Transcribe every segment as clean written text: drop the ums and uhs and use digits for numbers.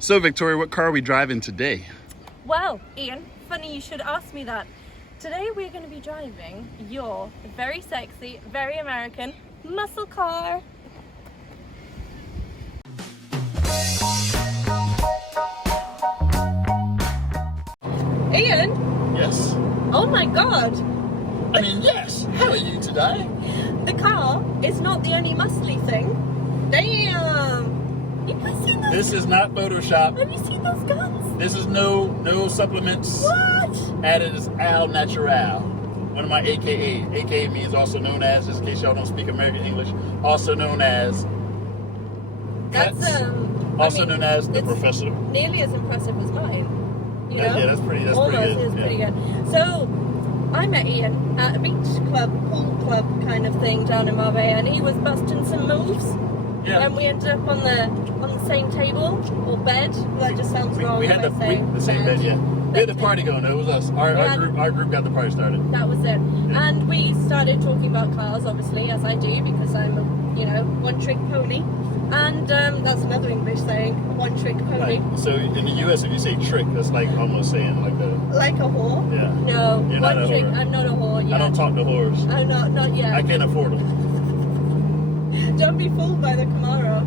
So, Victoria, what car are we driving today? Well, Ian, funny you should ask me that. Today we're going to be driving your very sexy, very American muscle car. Ian? Yes. Oh my god! I mean, yes. How are you today? The car is not the only muscly thing. Damn! You guys seen those? This is not Photoshop. Have you seen those guns? This is no supplements. What? Added is al natural. One of my AKA. AKA means also known as, just in case y'all don't speak American English, also known as That's also known as the it's professor. Nearly as impressive as mine. You know? Yeah, that's pretty Almost good. is pretty good. So I met Ian at a beach club, pool club kind of thing down in Marbella, and he was busting some moves. Yeah. And we ended up on the same table or bed. That just sounds wrong. We had the same bed, yeah. We had the party going. It was us. Our group got the party started. That was it. Yeah. And we started talking about cars, obviously, as I do, because I'm a one-trick pony. And that's another English saying, one-trick pony. Right. So in the U.S., if you say trick, that's like almost saying like a... Like a whore? Yeah. No, You're not one a trick. whore. I'm not a whore yet. I don't talk to whores. I'm not yet. I can't afford them. Don't be fooled by the Camaro.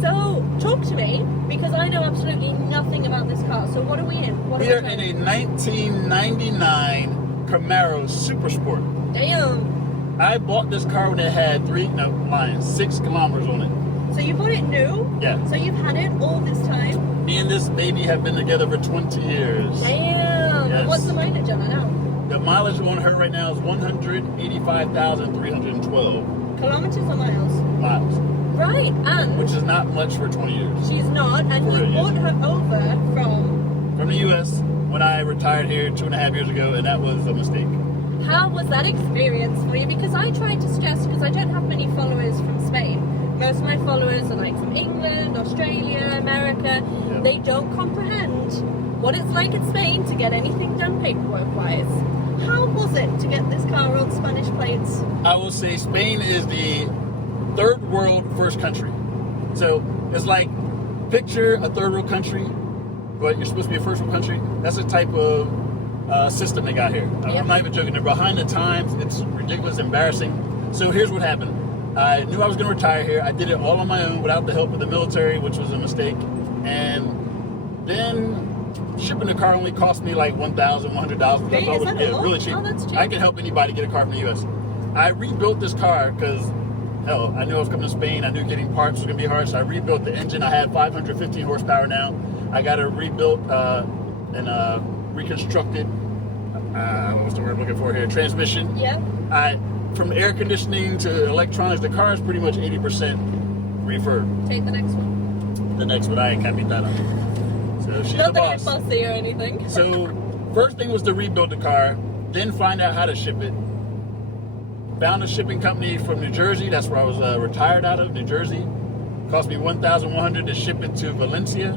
So, talk to me, because I know absolutely nothing about this car. So what are we in? We are in a 1999 Camaro Super Sport. Damn. I bought this car when it had 6 kilometers on it. So you bought it new? Yeah. So you've had it all this time? Me and this baby have been together for 20 years. Damn. Yes. What's the mileage on it now? The mileage on her right now is 185,312 Kilometers or miles? miles, Right, and which is not much for 20 years. she's not, and For you it, brought her over From the U.S. when I retired here 2.5 years ago, and that was a mistake. How was that experience for you? Because I tried to suggest, because I don't have many followers from Spain. Most of my followers are like from England, Australia, America. Yeah. They don't comprehend what it's like in Spain to get anything done paperwork-wise. How was it to get this car on Spanish plates? I will say Spain is the third world first country. So it's like, picture a third world country, but you're supposed to be a first world country. That's the type of system they got here. Yeah. I'm not even joking. They're behind the times. It's ridiculous, embarrassing. So here's what happened. I knew I was going to retire here. I did it all on my own without the help of the military, which was a mistake. And then shipping the car only cost me like $1,100. Hey, is that a lot? Really cheap. Oh, that's cheap. I can help anybody get a car from the U.S. I rebuilt this car because, hell, I knew I was coming to Spain. I knew getting parts was going to be hard, so I rebuilt the engine. I had 515 horsepower now. I got it rebuilt and reconstructed. What's the word I'm looking for here? Transmission. Yeah. From air conditioning to electronics, the car is pretty much 80% refurb. Take the next one. The next one, I can't beat that up. So she's Not the that boss. you're fussy or anything. So first thing was to rebuild the car, then find out how to ship it. Found a shipping company from New Jersey. That's where I was retired out of, New Jersey. Cost me $1,100 to ship it to Valencia.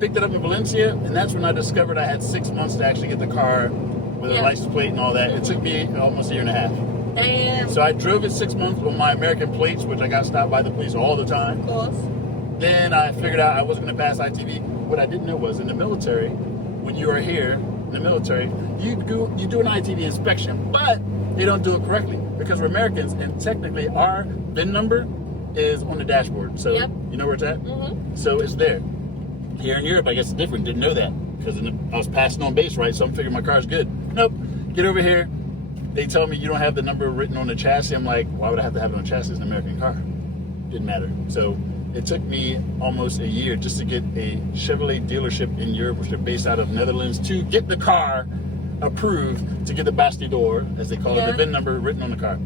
Picked it up in Valencia, and that's when I discovered I had 6 months to actually get the car with a license plate and all that. It took me almost a year and a half. Damn. So I drove it 6 months on my American plates, which I got stopped by the police all the time. Of course. Then I figured out I wasn't going to pass ITV. What I didn't know was in the military, when you are here in the military, you do an ITV inspection, but they don't do it correctly because we're Americans, and technically our VIN number is on the dashboard. So Yep. you know where it's at? Mm-hmm. So it's there. Here in Europe, I guess it's different. Didn't know that because I was passing on base, right? So I'm figuring my car's good. Nope. Get over here. They tell me you don't have the number written on the chassis. I'm like, why would I have to have it on chassis? It's an American car. Didn't matter. So it took me almost a year just to get a Chevrolet dealership in Europe, which are based out of Netherlands, to get the car approved to get the Bastidor, as they call it, the VIN number written on the car.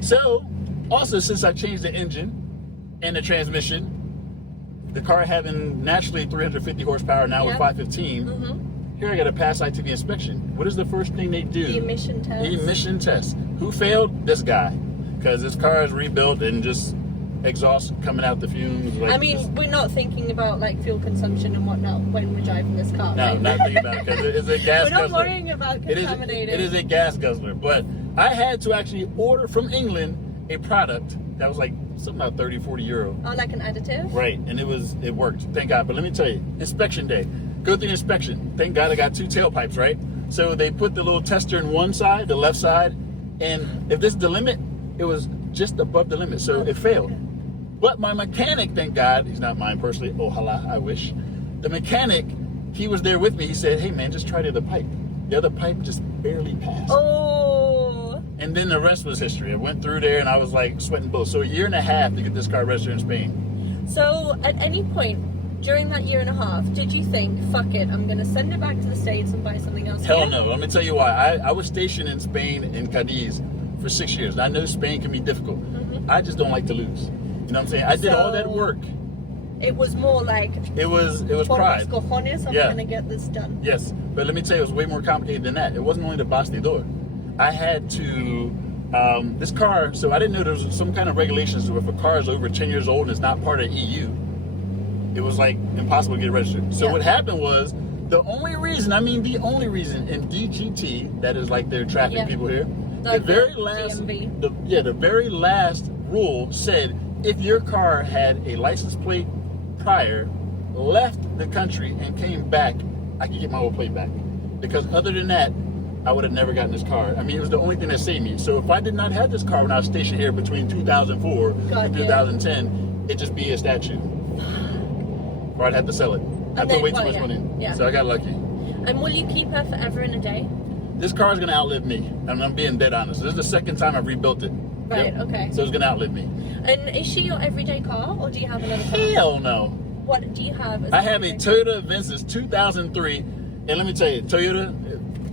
So, also since I changed the engine and the transmission, the car having naturally 350 horsepower now with 515, here I got to pass ITV inspection. What is the first thing they do? The emission test. The emission test. Who failed? This guy. Because this car is rebuilt and just exhaust coming out the fumes. Like, I mean, we're not thinking about like fuel consumption and whatnot when we're driving this car. No, right? not thinking about it because it's a gas We're not guzzler. worrying about contaminating. It is a gas guzzler. But I had to actually order from England a product that was like something about 30, 40 euro. Oh, like an additive? Right, and it worked. Thank God. But let me tell you, inspection day. Go through the inspection. Thank God I got 2 tailpipes, right? So they put the little tester in one side, the left side, and if this is the limit, it was just above the limit, so it failed. But my mechanic, thank God, he's not mine personally, ojalá, I wish. The mechanic, he was there with me. He said, hey man, just try the other pipe. The other pipe just barely passed. Oh. And then the rest was history. I went through there and I was like sweating bullets. So 1.5 years to get this car registered in Spain. So at any point during that 1.5 years, did you think, fuck it, I'm going to send it back to the States and buy something else? Hell no. Let me tell you why. I was stationed in Spain, in Cadiz, for 6 years. And I know Spain can be difficult. I just don't like to lose. You know what I'm saying? I did all that work. It was more like... It was pride. Cojones, I'm going to get this done. Yes. But let me tell you, it was way more complicated than that. It wasn't only the bastidor. I had to... this car, so I didn't know there was some kind of regulations where if a car is over 10 years old and it's not part of EU, it was like impossible to get registered. So what happened was, the only reason in DGT, that is like their traffic people here, Like the very last, the very last rule said if your car had a license plate prior, left the country and came back, I could get my old plate back. Because other than that, I would have never gotten this car. I mean, it was the only thing that saved me. So if I did not have this car when I was stationed here between 2004 and 2010, it'd just be a statue. Or I'd have to sell it. I have to wait too much money. Yeah. So I got lucky. And will you keep her forever and a day? This car is going to outlive me. And I'm being dead honest. This is the second time I've rebuilt it. Right, okay. So it's going to outlive me. And is she your everyday car, or do you have another car? Hell no. What do you have? I have a Toyota Avensis 2003. And let me tell you, Toyota,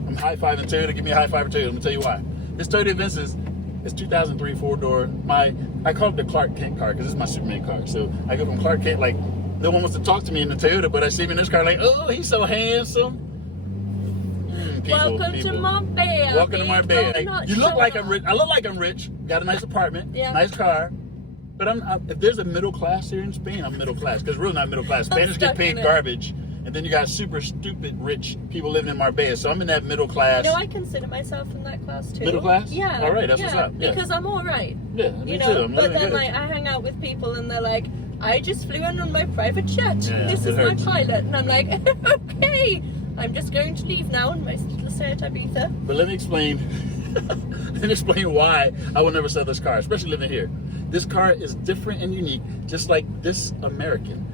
I'm high-fiving Toyota. Give me a high five for Toyota. Let me tell you why. This Toyota Avensis is 2003 4-door. I call it the Clark Kent car because it's my Superman car. So I go from Clark Kent, like, no one wants to talk to me in the Toyota, but I see me in this car like, oh, he's so handsome. Welcome to Marbella. Welcome to Marbella. Hey, you look like I'm rich. I look like I'm rich. Got a nice apartment, nice car. But if there's a middle class here in Spain, I'm middle class. Because we're not middle class. Spanish get paid garbage. And then you got super stupid rich people living in Marbella. So I'm in that middle class. No, I consider myself in that class too. Middle class? Yeah. All right, that's what's up. Yeah. Because I'm all right. Yeah, me too. But then like I hang out with people and they're like, I just flew in on my private jet. This is my pilot. And I'm like, okay, I'm just going to leave now and mostly stay at Ibiza. But let me explain why I will never sell this car, especially living here. This car is different and unique, just like this American.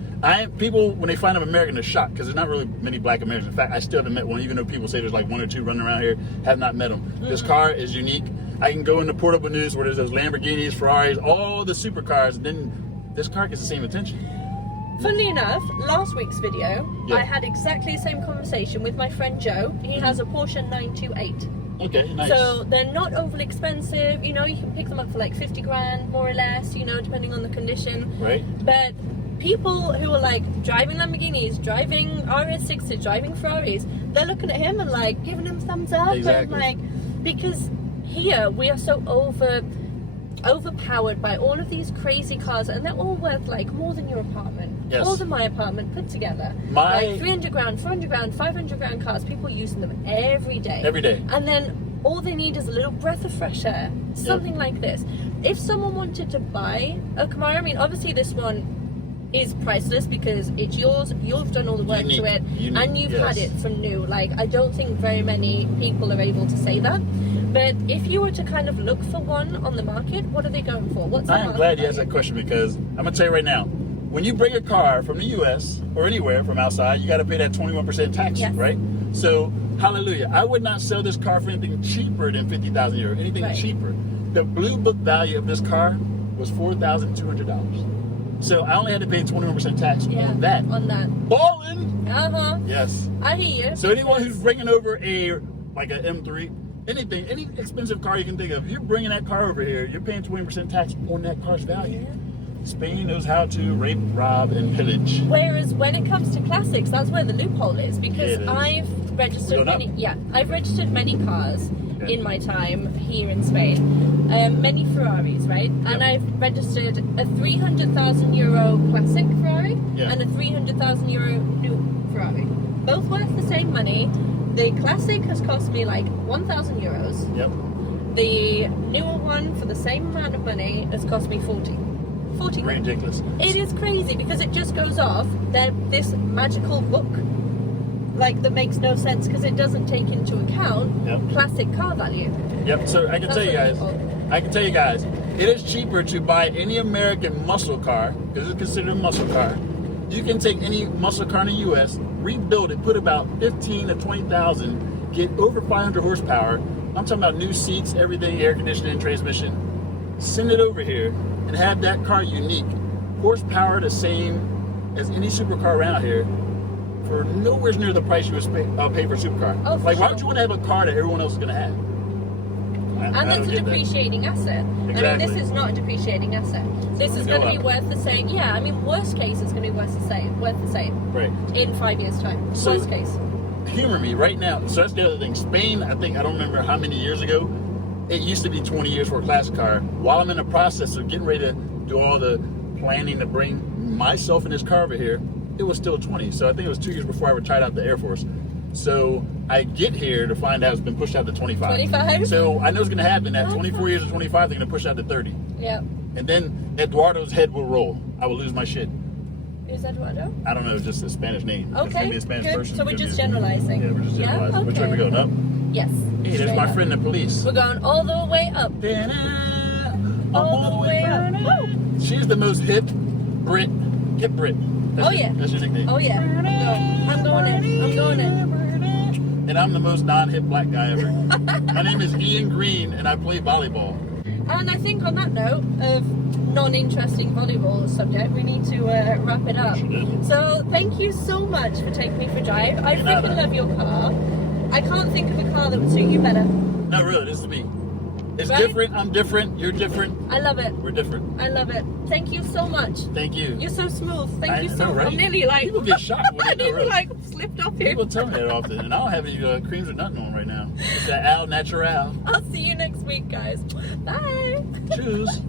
People, when they find I'm American, they're shocked because there's not really many black Americans. In fact, I still haven't met one, even though people say there's like 1 or 2 running around here, have not met them. This car is unique. I can go into portable news where there's those Lamborghinis, Ferraris, all the supercars, and then this car gets the same attention. Funnily enough, last week's video, I had exactly the same conversation with my friend Joe. He has a Porsche 928. Okay, nice. So they're not overly expensive. You know, you can pick them up for like 50 grand, more or less, you know, depending on the condition. Right. But people who are like driving Lamborghinis, driving RS6s, driving Ferraris, they're looking at him and like giving him thumbs up. Exactly. And like, because here we are so overpowered by all of these crazy cars, and they're all worth like more than your apartment. Yes. More than my apartment put together. Like 300 grand, 400 grand, 500 grand cars, people using them every day. Every day. And then all they need is a little breath of fresh air. Something like this. If someone wanted to buy a Camaro, I mean, obviously this one is priceless because it's yours, you've done all the work to it, and you've had it from new. Like, I don't think very many people are able to say that. But if you were to kind of look for one on the market, what are they going for? What's I am glad you asked that question because I'm going to tell you right now, when you bring a car from the U.S. or anywhere from outside, you got to pay that 21% tax, right? So, hallelujah. I would not sell this car for anything cheaper than 50,000 euro, anything cheaper. The blue book value of this car was $4,200. So I only had to pay 21% tax on that. On that. Ballin'! Yes. I hear you. So anyone who's bringing over like an M3, any expensive car you can think of, if you're bringing that car over here, you're paying 20% tax on that car's value. Spain knows how to rape, rob, and pillage. Whereas when it comes to classics, that's where the loophole is, because I've registered many cars in my time here in Spain, many Ferraris, right? And I've registered a 300,000 euro classic Ferrari and a 300,000 euro new Ferrari. Both worth the same money. The classic has cost me like 1,000 euros. Yep. The newer one for the same amount of money has cost me 40. 14 grand. Ridiculous. It is crazy because it just goes off this magical book, like, that makes no sense because it doesn't take into account classic car value. Yep. So I can tell you guys, it is cheaper to buy any American muscle car, because it's considered a muscle car. You can take any muscle car in the U.S., rebuild it, put about 15 to 20,000, get over 500 horsepower. I'm talking about new seats, everything, air conditioning, transmission. Send it over here and have that car unique. Horsepower the same as any supercar around here for nowhere near the price you would pay for a supercar. Oh, like, why would you want to have a car that everyone else is going to have? And it's a depreciating asset. Exactly. I mean, this is not a depreciating asset. This is going to be worth the same. Yeah, I mean, worst case, it's going to be worth the same. Right. In 5 years' time. So, worst case. Humor me right now. So that's the other thing. Spain, I don't remember how many years ago, it used to be 20 years for a classic car. While I'm in the process of getting ready to do all the planning to bring myself in this car over here, it was still 20. So I think it was 2 years before I retired out the Air Force. So I get here to find out it's been pushed out to 25. 25? So I know it's going to happen. At 24 years or 25, they're going to push out to 30. Yeah. And then Eduardo's head will roll. I will lose my shit. Who's Eduardo? I don't know. It's just a Spanish name. Okay. It's going to be a Spanish good. person. So we're just generalizing. Yeah, we're just generalizing. Yeah? Which way we go? Up? Yes. Hey, there's my friend the police. We're going all the way up. All the way up. Woo! She's the most hip Brit. That's your nickname. Oh yeah. I'm going in. And I'm the most non-hip black guy ever. My name is Ian Green, and I play volleyball. And I think on that note of non-interesting volleyball subject, we need to wrap it up. So thank you so much for taking me for a drive. I freaking love your car. I can't think of a car that would suit you better. No, really, this is me. It's right? different. I'm different. You're different. I love it. We're different. I love it. Thank you so much. Thank you. You're so smooth. Thank you so much. Right? I'm nearly like... People get shocked when I they know, nearly really. like slipped off here. People tell me that often, and I don't have any creams or nothing on right now. It's that Al Natural. I'll see you next week, guys. Bye. Cheers.